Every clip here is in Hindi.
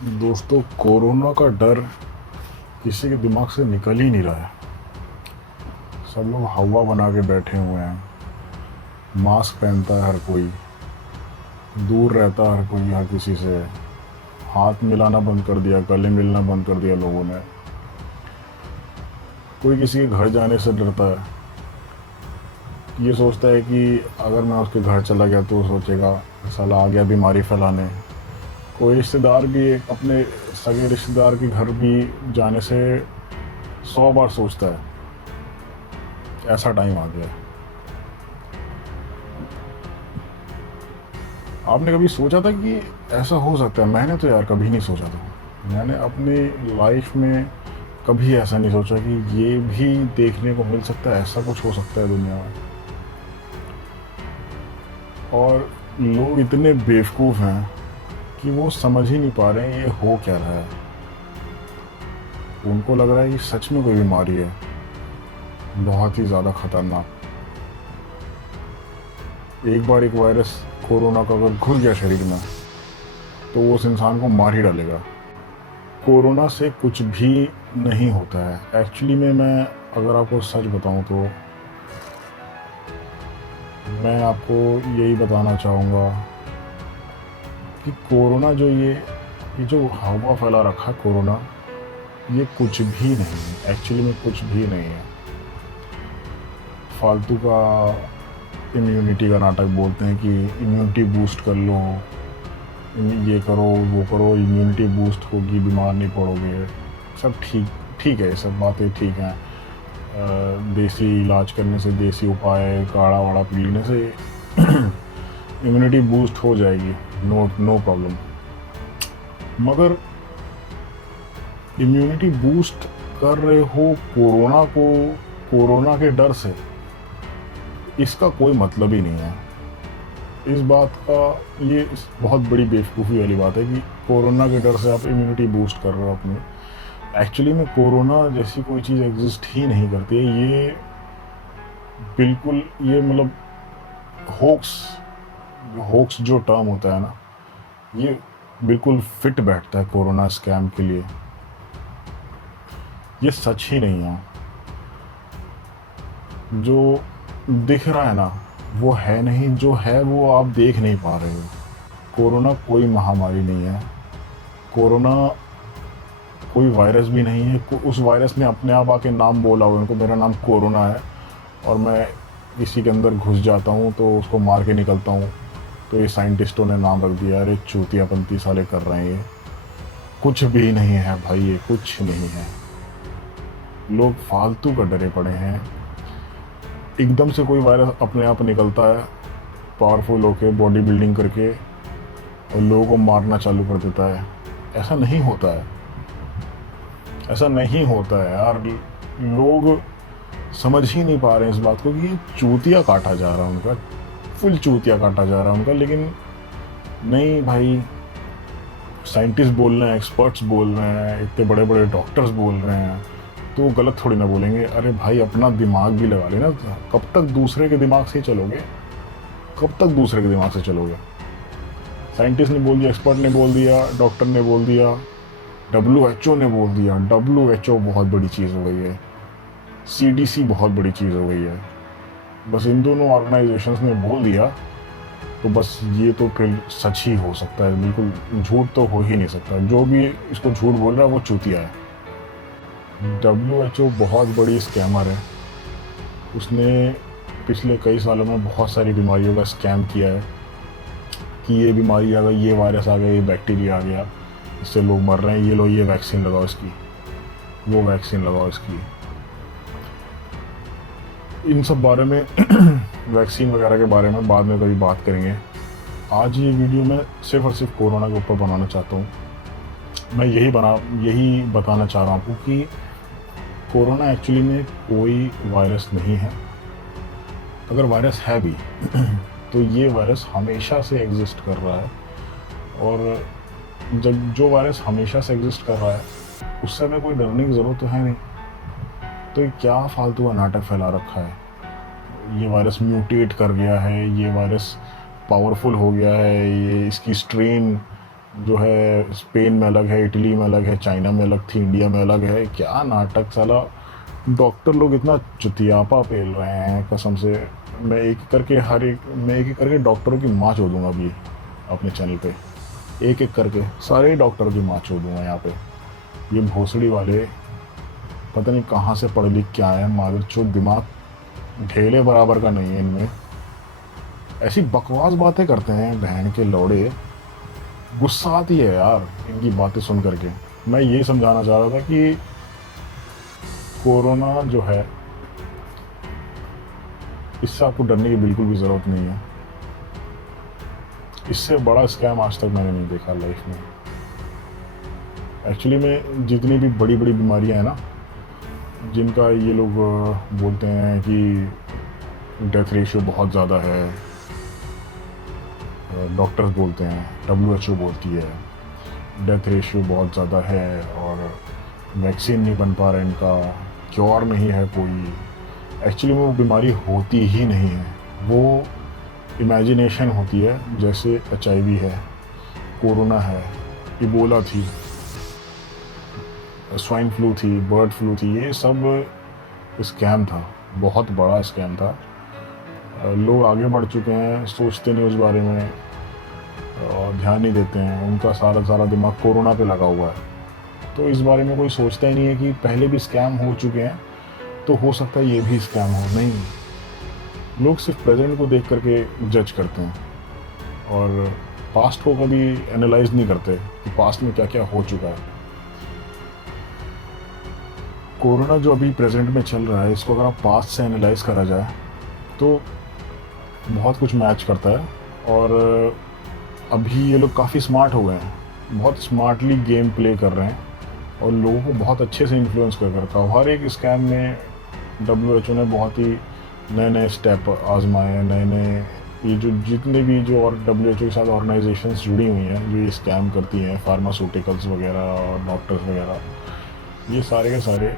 दोस्तों, कोरोना का डर किसी के दिमाग से निकल ही नहीं रहा है। सब लोग हवा बना के बैठे हुए हैं। मास्क पहनता है हर कोई, दूर रहता है हर कोई हर किसी से। हाथ मिलाना बंद कर दिया, गले मिलना बंद कर दिया लोगों ने। कोई किसी के घर जाने से डरता है। ये सोचता है कि अगर मैं उसके घर चला गया तो वो सोचेगा साला आ गया बीमारी फैलाने। कोई रिश्तेदार भी अपने सगे रिश्तेदार के घर भी जाने से 100 बार सोचता है। ऐसा टाइम आ गया है। आपने कभी सोचा था कि ऐसा हो सकता है? मैंने तो यार कभी नहीं सोचा था। मैंने अपनी लाइफ में कभी ऐसा नहीं सोचा कि ये भी देखने को मिल सकता है, ऐसा कुछ हो सकता है दुनिया में। और लोग इतने बेवकूफ़ हैं कि वो समझ ही नहीं पा रहे हैं ये हो क्या रहा है। उनको लग रहा है कि सच में कोई बीमारी है, बहुत ही ज़्यादा खतरनाक। एक बार एक वायरस कोरोना का अगर घुस गया शरीर में तो वो उस इंसान को मार ही डालेगा। कोरोना से कुछ भी नहीं होता है एक्चुअली में। मैं अगर आपको सच बताऊं तो मैं आपको यही बताना चाहूँगा कि कोरोना ये जो हवा फैला रखा है कोरोना, ये कुछ भी नहीं है एक्चुअली में, कुछ भी नहीं है। फालतू का इम्यूनिटी का नाटक बोलते हैं कि इम्यूनिटी बूस्ट कर लो, ये करो वो करो, इम्यूनिटी बूस्ट होगी, बीमार नहीं पड़ोगे। सब ठीक ठीक है, ये सब बातें ठीक हैं। देसी इलाज करने से, देसी उपाय काढ़ा वाड़ा पी लेने से इम्यूनिटी बूस्ट हो जाएगी, नो प्रॉब्लम। मगर इम्यूनिटी बूस्ट कर रहे हो कोरोना के डर से, इसका कोई मतलब ही नहीं है। इस बात का ये बहुत बड़ी बेवकूफ़ी वाली बात है कि कोरोना के डर से आप इम्यूनिटी बूस्ट कर रहे हो अपनी। एक्चुअली में कोरोना जैसी कोई चीज़ एग्जिस्ट ही नहीं करती है। ये बिल्कुल, ये मतलब होक्स जो टर्म होता है ना, ये बिल्कुल फिट बैठता है कोरोना स्कैम के लिए। ये सच ही नहीं है। जो दिख रहा है ना वो है नहीं, जो है वो आप देख नहीं पा रहे हो। कोरोना कोई महामारी नहीं है। कोरोना कोई वायरस भी नहीं है। उस वायरस ने अपने आप आके नाम बोला हुआ, उनको मेरा नाम कोरोना है और मैं इसी के अंदर घुस जाता हूँ तो उसको मार के निकलता हूँ। तो ये साइंटिस्टों ने नाम रख दिया। अरे चूतियापंती साले कर रहे हैं ये। कुछ भी नहीं है भाई, ये कुछ नहीं है। लोग फालतू का डरे पड़े हैं। एकदम से कोई वायरस अपने आप निकलता है पावरफुल होके, बॉडी बिल्डिंग करके, और लोगों को मारना चालू कर देता है। ऐसा नहीं होता है, ऐसा नहीं होता है यार। लोग समझ ही नहीं पा रहे हैं इस बात को कि चूतिया काटा जा रहा है उनका, फुल चूतिया काटा जा रहा है उनका। लेकिन नहीं भाई, साइंटिस्ट बोल रहे हैं, एक्सपर्ट्स बोल रहे हैं, इतने बड़े बड़े डॉक्टर्स बोल रहे हैं तो वो गलत थोड़ी ना बोलेंगे। अरे भाई, अपना दिमाग भी लगा लेना। कब तक दूसरे के दिमाग से ही चलोगे? कब तक दूसरे के दिमाग से चलोगे? साइंटिस्ट ने बोल दिया, एक्सपर्ट ने बोल दिया, डॉक्टर ने बोल दिया, WHO ने बोल दिया। WHO बहुत बड़ी चीज़ हो गई है, CDC बहुत बड़ी चीज़ हो गई है। बस इन दोनों ऑर्गेनाइजेशंस ने बोल दिया तो बस ये तो फिर सच ही हो सकता है, बिल्कुल झूठ तो हो ही नहीं सकता। जो भी इसको झूठ बोल रहा है वो चूतिया है। WHO बहुत बड़ी स्कैमर है। उसने पिछले कई सालों में बहुत सारी बीमारियों का स्कैम किया है कि ये बीमारी आ गई, ये वायरस आ गया, ये बैक्टीरिया आ गया, इससे लोग मर रहे हैं, ये लो ये वैक्सीन लगाओ इसकी, वो वैक्सीन लगाओ इसकी। इन सब बारे में वैक्सीन वगैरह के बारे में बाद में कभी बात करेंगे। आज ये वीडियो मैं सिर्फ़ और सिर्फ कोरोना के ऊपर बनाना चाहता हूँ। मैं यही बताना चाह रहा हूँ कि कोरोना एक्चुअली में कोई वायरस नहीं है। अगर वायरस है भी तो ये वायरस हमेशा से एग्जिस्ट कर रहा है। और जब जो वायरस हमेशा से एग्जिस्ट कर रहा है उससे हमें कोई डरने की ज़रूरत तो है नहीं। तो ये क्या फालतू का नाटक फैला रखा है? ये वायरस म्यूटेट कर गया है, ये वायरस पावरफुल हो गया है, ये इसकी स्ट्रेन जो है स्पेन में अलग है, इटली में अलग है, चाइना में अलग थी, इंडिया में अलग है। क्या नाटक साला। डॉक्टर लोग इतना चुतियापा पेल रहे हैं कसम से। मैं एक एक करके डॉक्टरों की माँ चो दूंगा अभी अपने चैनल पे। एक एक करके सारे डॉक्टरों की माँ चो दूंगा यहाँ पे। ये भोसड़ी वाले पता नहीं कहाँ से पढ़ लिख के आए हैं, मादर चो, दिमाग ढेले बराबर का नहीं है इनमें। ऐसी बकवास बातें करते हैं बहन के लौड़े। गुस्सा आती है यार इनकी बातें सुन करके। मैं यही समझाना चाह रहा था कि कोरोना जो है इससे आपको डरने की बिल्कुल भी ज़रूरत नहीं है। इससे बड़ा स्कैम आज तक मैंने नहीं देखा लाइफ में। एक्चुअली में जितनी भी बड़ी बड़ी बीमारियां हैं ना, जिनका ये लोग बोलते हैं कि डेथ रेशियो बहुत ज़्यादा है, डॉक्टर्स बोलते हैं, WHO बोलती है डेथ रेशियो बहुत ज़्यादा है और वैक्सीन नहीं बन पा रहा है, इनका क्योर नहीं है कोई। एक्चुअली वो बीमारी होती ही नहीं है, वो इमेजिनेशन होती है। जैसे HIV है, कोरोना है, इबोला थी, स्वाइन फ्लू थी, बर्ड फ्लू थी, ये सब स्कैम था, बहुत बड़ा स्कैम था। लोग आगे बढ़ चुके हैं, सोचते नहीं उस बारे में और ध्यान नहीं देते हैं। उनका सारा सारा दिमाग कोरोना पे लगा हुआ है, तो इस बारे में कोई सोचता ही नहीं है कि पहले भी स्कैम हो चुके हैं तो हो सकता है ये भी स्कैम हो। नहीं, लोग सिर्फ प्रेजेंट को देख करके जज करते हैं और पास्ट को कभी एनालाइज नहीं करते कि पास्ट में क्या क्या हो चुका है। कोरोना जो अभी प्रेजेंट में चल रहा है, इसको अगर आप पास्ट से एनालाइज करा जाए तो बहुत कुछ मैच करता है। और अभी ये लोग काफ़ी स्मार्ट हो गए हैं, बहुत स्मार्टली गेम प्ले कर रहे हैं और लोगों को बहुत अच्छे से इन्फ्लुएंस कर रखा है। हर एक स्कैम में WHO ने बहुत ही नए नए स्टेप आजमाए हैं, नए नए ये जो जितने भी जो और WHO के साथ ऑर्गेनाइजेशंस जुड़ी हुई हैं जो ये स्कैम करती हैं, फार्मास्यूटिकल्स वगैरह और डॉक्टर्स वगैरह, ये सारे के सारे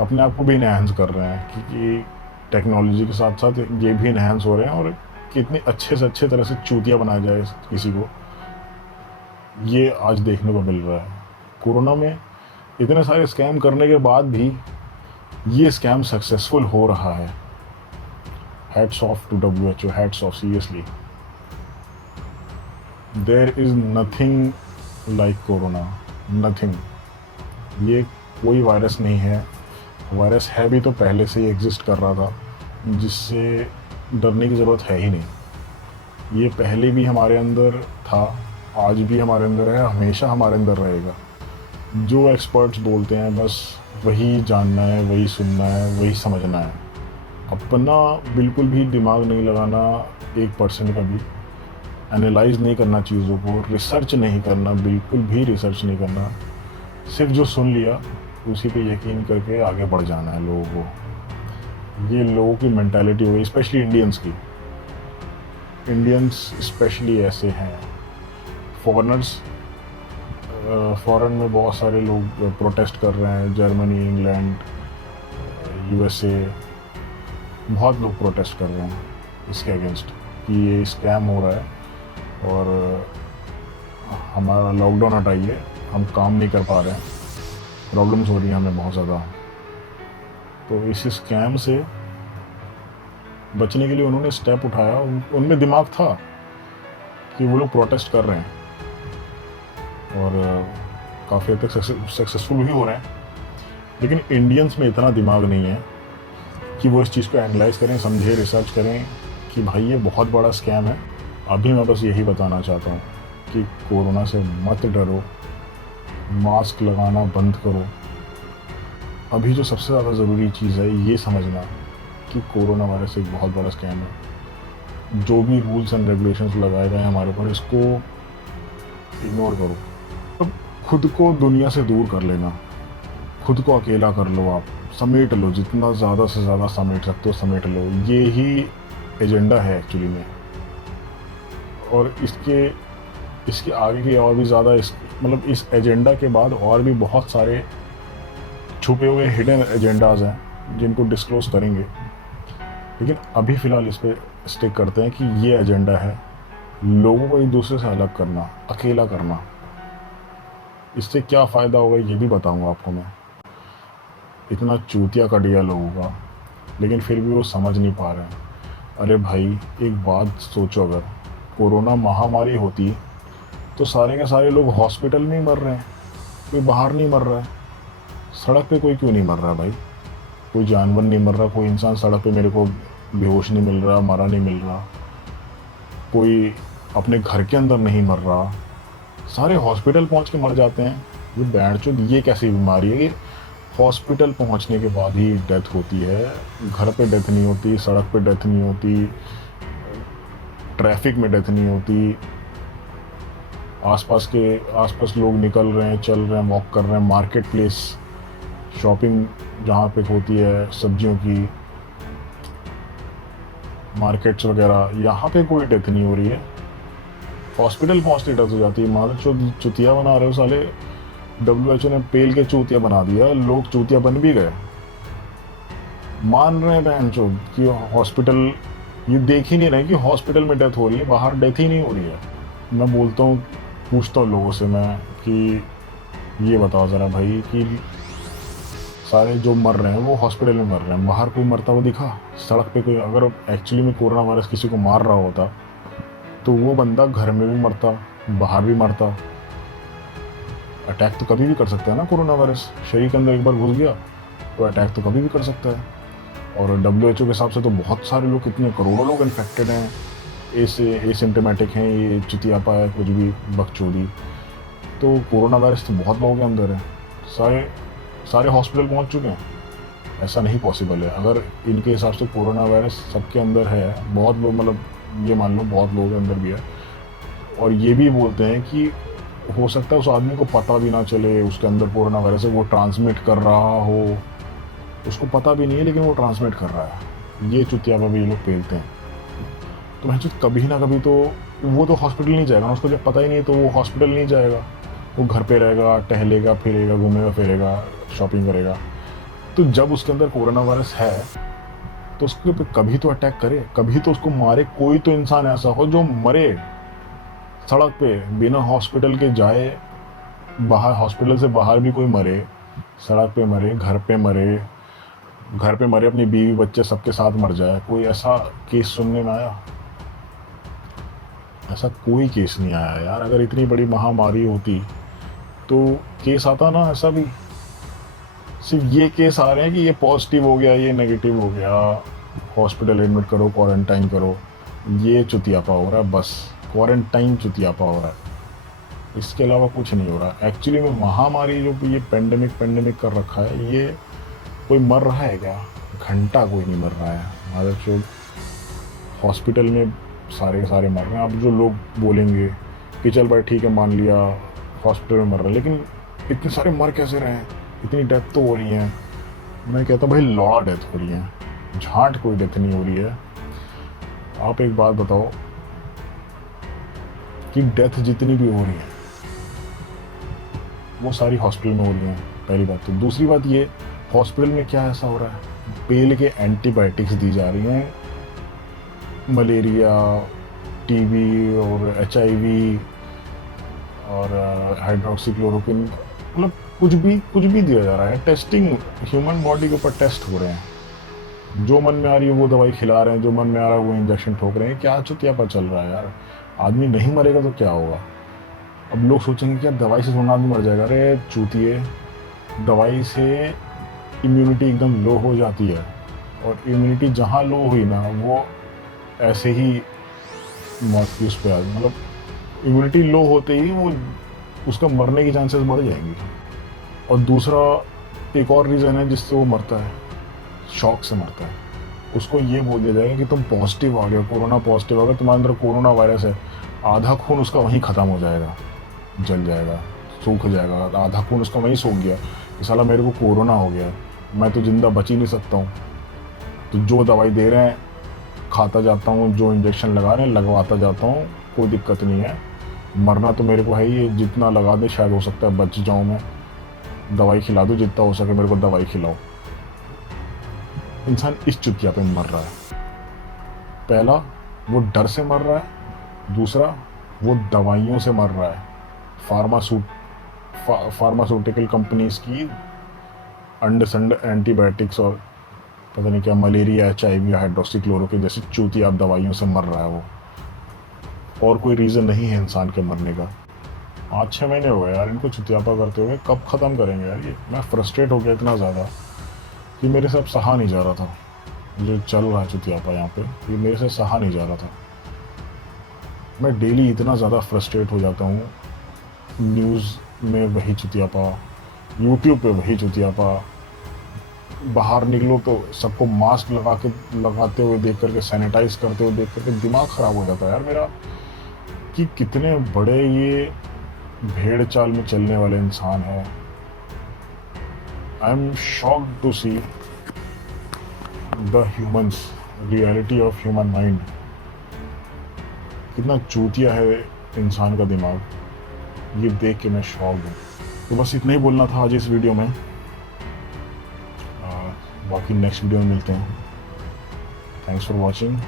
अपने आप को भी इन्हेंस कर रहे हैं क्योंकि टेक्नोलॉजी के साथ साथ ये भी इन्हेंस हो रहे हैं। और कितने अच्छे से अच्छे तरह से चूतिया बनाया जाए किसी को, ये आज देखने को मिल रहा है। कोरोना में इतने सारे स्कैम करने के बाद भी ये स्कैम सक्सेसफुल हो रहा है। Hats off to WHO, hats off, seriously. There is nothing like corona, nothing. ये कोई वायरस नहीं है, वायरस है भी तो पहले से ही एग्जिस्ट कर रहा था, जिससे डरने की ज़रूरत है ही नहीं। ये पहले भी हमारे अंदर था, आज भी हमारे अंदर है, हमेशा हमारे अंदर रहेगा। जो एक्सपर्ट्स बोलते हैं बस वही जानना है, वही सुनना है, वही समझना है। अपना बिल्कुल भी दिमाग नहीं लगाना, 1% का भी एनालाइज नहीं करना चीज़ों को, रिसर्च नहीं करना, बिल्कुल भी रिसर्च नहीं करना। सिर्फ जो सुन लिया उसी पे यकीन करके आगे बढ़ जाना है लोगों को। ये लोगों की मेंटालिटी हुई, स्पेशली इंडियंस की। इंडियंस स्पेशली ऐसे हैं। फॉरेनर्स, फॉरेन में बहुत सारे लोग प्रोटेस्ट कर रहे हैं, जर्मनी, इंग्लैंड, USA, बहुत लोग प्रोटेस्ट कर रहे हैं इसके अगेंस्ट कि ये स्कैम हो रहा है और हमारा लॉकडाउन हटाइए, हम काम नहीं कर पा रहे हैं, प्रॉब्लम्स हो रही हैं हमें बहुत ज़्यादा। तो इस स्कैम से बचने के लिए उन्होंने स्टेप उठाया। उनमें दिमाग था कि वो लोग प्रोटेस्ट कर रहे हैं और काफ़ी हद तक सक्सेसफुल भी हो रहे हैं। लेकिन इंडियंस में इतना दिमाग नहीं है कि वो इस चीज़ को एनालाइज करें, समझें, रिसर्च करें कि भाई ये बहुत बड़ा स्कैम है। अभी मैं बस यही बताना चाहता हूँ कि कोरोना से मत डरो, मास्क लगाना बंद करो। अभी जो सबसे ज़्यादा ज़रूरी चीज़ है ये समझना कि कोरोना वायरस एक बहुत बड़ा स्कैम है। जो भी रूल्स एंड रेगुलेशंस लगाए गए हैं हमारे ऊपर, इसको इग्नोर करो। अब खुद को दुनिया से दूर कर लेना, खुद को अकेला कर लो, आप समेट लो, जितना ज़्यादा से ज़्यादा समेट सकते हो समेट लो। ये ही एजेंडा है एक्चुअली में। और इसके आगे के और भी ज़्यादा मतलब इस एजेंडा के बाद और भी बहुत सारे छुपे हुए हिडन एजेंडाज हैं जिनको डिस्क्लोज करेंगे। लेकिन अभी फ़िलहाल इस पर स्टिक करते हैं कि ये एजेंडा है लोगों को एक दूसरे से अलग करना, अकेला करना, इससे क्या फ़ायदा होगा ये भी बताऊंगा आपको मैं। इतना चूतिया कर दिया लोगों का, लेकिन फिर भी वो समझ नहीं पा रहे हैं। अरे भाई, एक बात सोचो, अगर कोरोना महामारी होती तो सारे के सारे लोग हॉस्पिटल में ही मर रहे हैं, कोई बाहर नहीं मर रहा है। सड़क पे कोई क्यों नहीं मर रहा भाई? कोई जानवर नहीं मर रहा, कोई इंसान सड़क पे मेरे को बेहोश नहीं मिल रहा, मरा नहीं मिल रहा, कोई अपने घर के अंदर नहीं मर रहा, सारे हॉस्पिटल पहुंच के मर जाते हैं। ये बैंड ये कैसी बीमारी है कि हॉस्पिटल पहुंचने के बाद ही डेथ होती है, घर पे डेथ नहीं होती, सड़क पे डेथ नहीं होती, ट्रैफिक में डेथ नहीं होती, आसपास लोग निकल रहे हैं, चल रहे हैं, वॉक कर रहे हैं, मार्केट प्लेस, शॉपिंग जहाँ पे होती है सब्जियों की, मार्केट्स वगैरह, यहाँ पे कोई डेथ नहीं हो रही है। हॉस्पिटल पहुँचते डेथ हो जाती है। मानो चुतिया बना रहे हो साले। WHO ने पेल के चूतिया बना दिया, लोग चूतिया बन भी गए, मान रहे हैं बहन चो कि हॉस्पिटल, ये देख ही नहीं रहे कि हॉस्पिटल में डेथ हो रही है, बाहर डेथ ही नहीं हो रही है। मैं बोलता हूँ, पूछता हूँ लोगों से मैं कि ये बताओ ज़रा भाई कि सारे जो मर रहे हैं वो हॉस्पिटल में मर रहे हैं, बाहर कोई मरता हुआ दिखा? सड़क पे कोई, अगर एक्चुअली में कोरोना वायरस किसी को मार रहा होता तो वो बंदा घर में भी मरता, बाहर भी मरता। अटैक तो कभी भी कर सकता है ना कोरोना वायरस, शरीर के अंदर एक बार घुस गया तो अटैक तो कभी भी कर सकता है। और WHO के हिसाब से तो बहुत सारे लोग, कितने करोड़ों लोग इन्फेक्टेड हैं, एसिम्टोमेटिक हैं, ये चितियापा है, कुछ भी बकचोदी। तो कोरोना वायरस तो बहुत लोगों के अंदर है, सारे सारे हॉस्पिटल पहुंच चुके हैं। ऐसा नहीं पॉसिबल है। अगर इनके हिसाब से कोरोना वायरस सबके अंदर है, बहुत लोग, मतलब ये मान लो बहुत लोगों के अंदर भी है, और ये भी बोलते हैं कि हो सकता है उस आदमी को पता भी ना चले उसके अंदर कोरोना वायरस है, वो ट्रांसमिट कर रहा हो, उसको पता भी नहीं है लेकिन वो ट्रांसमिट कर रहा है। ये चुतियापा भी ये लोग पेलते हैं। तो मैं कभी ना कभी तो वो तो हॉस्पिटल नहीं जाएगा ना, उसको जब पता ही नहीं तो वो हॉस्पिटल नहीं जाएगा, वो घर पे रहेगा, टहलेगा फिरेगा, घूमेगा फिरेगा, शॉपिंग करेगा। तो जब उसके अंदर कोरोना वायरस है तो उसके पे कभी तो अटैक करे, कभी तो उसको मारे। कोई तो इंसान ऐसा हो जो मरे सड़क पे बिना हॉस्पिटल के जाए, बाहर, हॉस्पिटल से बाहर भी कोई मरे, सड़क पे मरे, घर पे मरे, अपनी बीवी बच्चे सबके साथ मर जाए। कोई ऐसा केस सुनने में आया? ऐसा कोई केस नहीं आया यार। अगर इतनी बड़ी महामारी होती तो केस आता ना ऐसा भी। सिर्फ ये केस आ रहे हैं कि ये पॉजिटिव हो गया, ये नेगेटिव हो गया, हॉस्पिटल एडमिट करो, क्वारंटाइन करो। ये चुतियापा हो रहा है, बस क्वारंटाइन चुतियापा हो रहा है, इसके अलावा कुछ नहीं हो रहा। एक्चुअली में महामारी जो ये पेंडेमिक कर रखा है, ये कोई मर रहा है क्या? घंटा कोई नहीं मर रहा है। मतलब जो हॉस्पिटल में सारे के सारे मर रहे हैं। अब जो लोग बोलेंगे कि चल भाई ठीक है, मान लिया हॉस्पिटल में मर रहे हैं, लेकिन इतने सारे मर कैसे रहे हैं? इतनी डेथ तो हो रही है। मैं कहता भाई लौड़ा डेथ हो रही है, झांट कोई डेथ नहीं हो रही है। आप एक बात बताओ कि डेथ जितनी भी हो रही है वो सारी हॉस्पिटल में हो रही हैं, पहली बात। तो दूसरी बात ये, हॉस्पिटल में क्या ऐसा हो रहा है? पेल के एंटीबायोटिक्स दी जा रही हैं, मलेरिया, टीबी और HIV और हाइड्रोक्सीक्लोरोक्विन, मतलब कुछ भी दिया जा रहा है। टेस्टिंग, ह्यूमन बॉडी के ऊपर टेस्ट हो रहे हैं, जो मन में आ रही है वो दवाई खिला रहे हैं, जो मन में आ रहा है वो इंजेक्शन ठोक रहे हैं। क्या चुतियापा चल रहा है यार? आदमी नहीं मरेगा तो क्या होगा? अब लोग सोचेंगे क्या दवाई से थोड़ा आदमी मर जाएगा? अरे चूतिए, दवाई से इम्यूनिटी एकदम लो हो जाती है, और इम्यूनिटी जहाँ लो हुई ना, वो ऐसे ही मौत की उस पर आ, मतलब इम्यूनिटी लो होते ही वो, उसका मरने की चांसेस बढ़ जाएंगी। और दूसरा एक और रीज़न है जिससे वो मरता है, शॉक से मरता है। उसको ये बोल दिया जाएगा कि तुम पॉजिटिव आ गए, कोरोना पॉजिटिव आ गया, तुम्हारे अंदर कोरोना वायरस है। आधा खून उसका वहीं ख़त्म हो जाएगा, जल जाएगा, सूख जाएगा। आधा खून उसका वहीं सूख गया कि साला मेरे को कोरोना हो गया, मैं तो ज़िंदा बच ही नहीं सकता हूँ। तो जो दवाई दे रहे हैं खाता जाता हूँ, जो इंजेक्शन लगा रहे हैं लगवाता जाता हूँ, कोई दिक्कत नहीं है। मरना तो मेरे को है ही, जितना लगा दे शायद हो सकता है बच जाऊँ मैं। दवाई खिला दो, जितना हो सके मेरे को दवाई खिलाओ। इंसान इस चुतिया पे मर रहा है। पहला, वो डर से मर रहा है, दूसरा, वो दवाइयों से मर रहा है, फार्मास्यूटिकल कंपनीज की अंड संड एंटीबायोटिक्स और पता नहीं क्या मलेरिया, HIV, हाइड्रोक्सीक्लोरोक्विन जैसी चूतियाब दवाइयों से मर रहा है वो। और कोई रीज़न नहीं है इंसान के मरने का। 5-6 महीने हो गए यार इनको चुतियापा करते हुए, कब ख़त्म करेंगे यार ये। मैं फ्रस्ट्रेट हो गया इतना ज़्यादा कि मेरे से अब सहा नहीं जा रहा था। जो चल रहा है चुतियापा यहाँ पे, ये मेरे से सहा नहीं जा रहा था। मैं डेली इतना ज़्यादा फ्रस्ट्रेट हो जाता हूँ। न्यूज़ में वही चुतियापा, यूट्यूब पे वही चुतियापा, बाहर निकलो तो सबको मास्क लगाते हुए देख करके, सैनिटाइज करते हुए देख करके दिमाग ख़राब हो जाता है यार मेरा कि कितने बड़े ये भेड़ चाल में चलने वाले इंसान है। I am shocked to see the humans, reality of human mind. कितना चूतिया है इंसान का दिमाग, ये देख के मैं शॉक हूँ। तो बस इतना ही बोलना था आज इस वीडियो में। बाकी नेक्स्ट वीडियो में मिलते हैं। Thanks for watching.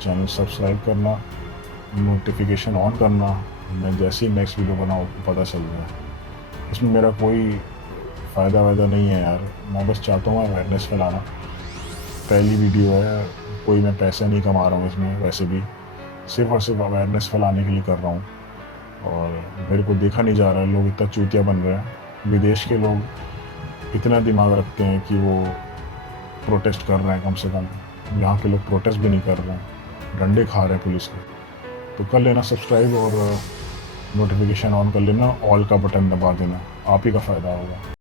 Channel subscribe करना, नोटिफिकेशन ऑन करना, मैं जैसे ही नेक्स्ट वीडियो बनाऊँ आपको पता चल जाए। इसमें मेरा कोई फ़ायदा वायदा नहीं है यार, मैं बस चाहता हूँ अवेयरनेस फैलाना। पहली वीडियो है, कोई मैं पैसे नहीं कमा रहा हूँ इसमें, वैसे भी सिर्फ और सिर्फ अवेयरनेस फैलाने के लिए कर रहा हूँ। और मेरे को देखा नहीं जा रहा है, लोग इतना चूतिया बन रहे हैं। विदेश के लोग इतना दिमाग रखते हैं कि वो प्रोटेस्ट कर रहे हैं, कम से कम यहाँ के लोग प्रोटेस्ट भी नहीं कर रहे हैं, डंडे खा रहे हैं पुलिस के। तो कर लेना सब्सक्राइब और नोटिफिकेशन ऑन कर लेना, ऑल का बटन दबा देना, आप ही का फ़ायदा होगा।